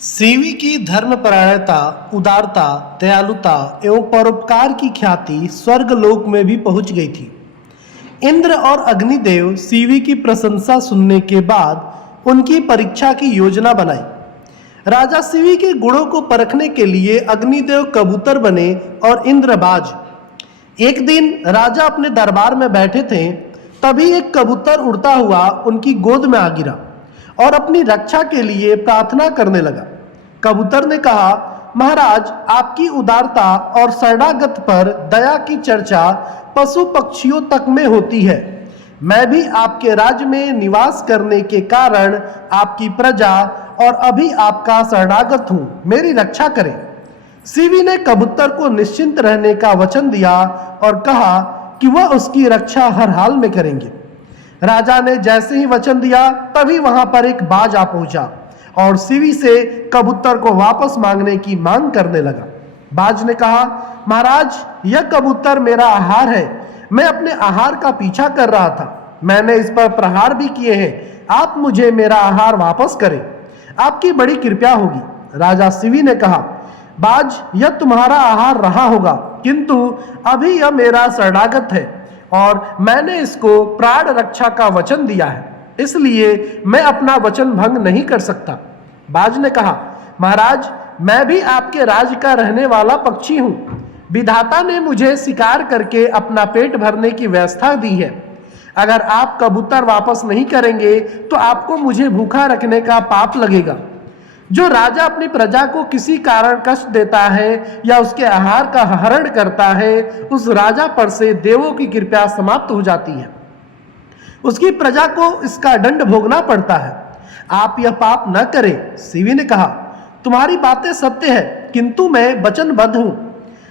CV की धर्मपरायणता, उदारता, दयालुता एवं परोपकार की ख्याति स्वर्गलोक में भी पहुंच गई थी। इंद्र और अग्निदेव सीवी की प्रशंसा सुनने के बाद उनकी परीक्षा की योजना बनाई। राजा सीवी के गुणों को परखने के लिए अग्निदेव कबूतर बने और इंद्र बाज। एक दिन राजा अपने दरबार में बैठे थे, तभी एक कबूतर उड़ता हुआ उनकी गोद में आ गिरा और अपनी रक्षा के लिए प्रार्थना करने लगा। कबूतर ने कहा, महाराज, आपकी उदारता और शरणागत पर दया की चर्चा पशु पक्षियों तक में होती है। मैं भी आपके राज्य में निवास करने के कारण आपकी प्रजा और अभी आपका शरणागत हूं, मेरी रक्षा करें। सीवी ने कबूतर को निश्चिंत रहने का वचन दिया और कहा कि वह उसकी रक्षा हर हाल में करेंगे। राजा ने जैसे ही वचन दिया, तभी वहां पर एक बाज आ पहुंचा और सीवी से कबूतर को वापस मांगने की मांग करने लगा। बाज ने कहा, महाराज, यह कबूतर मेरा आहार है। मैं अपने आहार का पीछा कर रहा था। मैंने इस पर प्रहार भी किए हैं। आप मुझे मेरा आहार वापस करें, आपकी बड़ी कृपा होगी। राजा सीवी ने कहा, बाज, यह तुम्हारा आहार रहा होगा, किंतु अभी यह मेरा शरणागत है और मैंने इसको प्राण रक्षा का वचन दिया है, इसलिए मैं अपना वचन भंग नहीं कर सकता। बाज ने कहा, महाराज, मैं भी आपके राज्य का रहने वाला पक्षी हूं। विधाता ने मुझे शिकार करके अपना पेट भरने की व्यवस्था दी है। अगर आप कबूतर वापस नहीं करेंगे तो आपको मुझे भूखा रखने का पाप लगेगा। जो राजा अपनी प्रजा को किसी कारण कष्ट देता है या उसके आहार का हरण करता है, उस राजा पर से देवों की कृपा समाप्त हो जाती है। उसकी प्रजा को इसका दंड भोगना पड़ता है। आप यह पाप न करें। सीवी ने कहा, तुम्हारी बातें सत्य है, किंतु मैं वचनबद्ध हूं।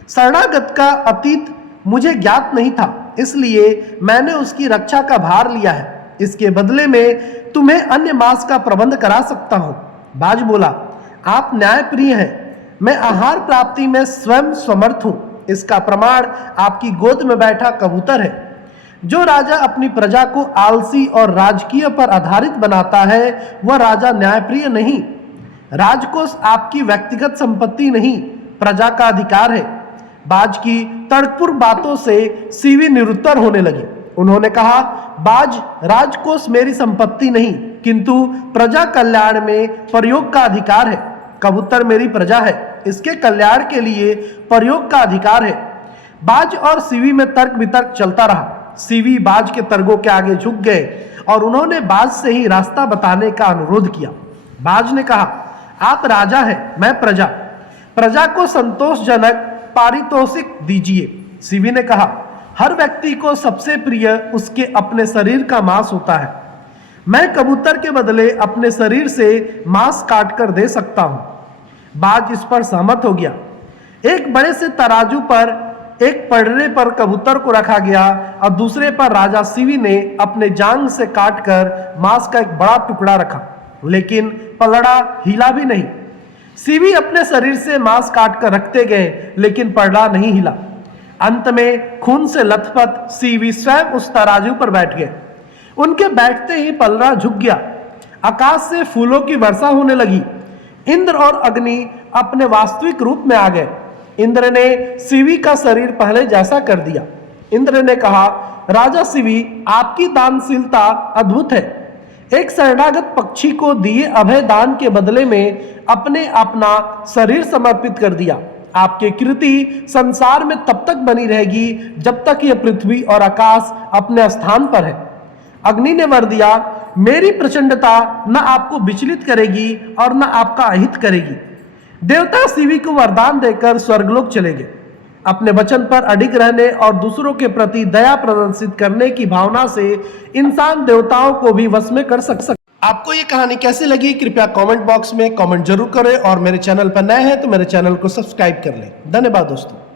शरणागत का अतीत मुझे ज्ञात नहीं था, इसलिए मैंने उसकी रक्षा का भार लिया है। इसके बदले में तुम्हें अन्य मांस का प्रबंध करा सकता हूं। बाज बोला, आप न्यायप्रिय हैं। मैं आहार प्राप्ति में स्वयं समर्थ हूं। इसका प्रमाण आपकी गोद में बैठा कबूतर है। जो राजा अपनी प्रजा को आलसी और राजकीय पर आधारित बनाता है, वह राजा न्यायप्रिय नहीं। राजकोष आपकी व्यक्तिगत संपत्ति नहीं, प्रजा का अधिकार है। बाज की तर्कपूर्ण बातों से सीवी निरुत्तर होने लगे। उन्होंने कहा, बाज, राजकोष मेरी संपत्ति नहीं, किंतु प्रजा कल्याण में प्रयोग का अधिकार है। कबूतर मेरी प्रजा है, इसके कल्याण के लिए प्रयोग का अधिकार है। बाज और सीवी में तर्क वितर्क चलता रहा। सीवी बाज के तर्कों के आगे झुक गए और उन्होंने बाज से ही रास्ता बताने का अनुरोध किया। बाज ने कहा, आप राजा हैं, मैं प्रजा। प्रजा को संतोषजनक पारितोषिक दीजिए। सीवी ने कहा, हर व्यक्ति को सबसे प्रिय उसके अपने शरीर का मांस होता है। मैं कबूतर के बदले अपने शरीर से मांस काट कर दे सकता हूं। बाज इस पर सहमत हो गया। एक बड़े से तराजू पर एक पलड़े पर कबूतर को रखा गया और दूसरे पर राजा सीवी ने अपने जांग से काटकर मांस का एक बड़ा टुकड़ा रखा, लेकिन पलड़ा हिला भी नहीं। सीवी अपने शरीर से मांस काटकर रखते गए, लेकिन पलड़ा नहीं हिला। अंत में खून से लथपथ सीवी स्वयं उस तराजू पर बैठ गए। उनके बैठते ही पलड़ा झुक गया। आकाश से फूलों की वर्षा होने लगी। इंद्र और अग्नि अपने वास्तविक रूप में आ गए। इंद्र ने सीवी का शरीर पहले जैसा कर दिया। इंद्र ने कहा, राजा सीवी, आपकी दानशीलता अद्भुत है। एक शरणागत पक्षी को दिए अभय दान के बदले में अपने अपना शरीर समर्पित कर दिया। आपकी कृति संसार में तब तक बनी रहेगी जब तक यह पृथ्वी और आकाश अपने स्थान पर है। अग्नि ने वर दिया, मेरी प्रचंडता न आपको विचलित करेगी और न आपका अहित करेगी। देवता सीवी को वरदान देकर स्वर्गलोक चले गए। अपने वचन पर अडिग रहने और दूसरों के प्रति दया प्रदर्शित करने की भावना से इंसान देवताओं को भी वश में कर सकता। आपको ये कहानी कैसी लगी, कृपया कमेंट बॉक्स में कमेंट जरूर करें और मेरे चैनल पर नए हैं तो मेरे चैनल को सब्सक्राइब कर लें। धन्यवाद दोस्तों।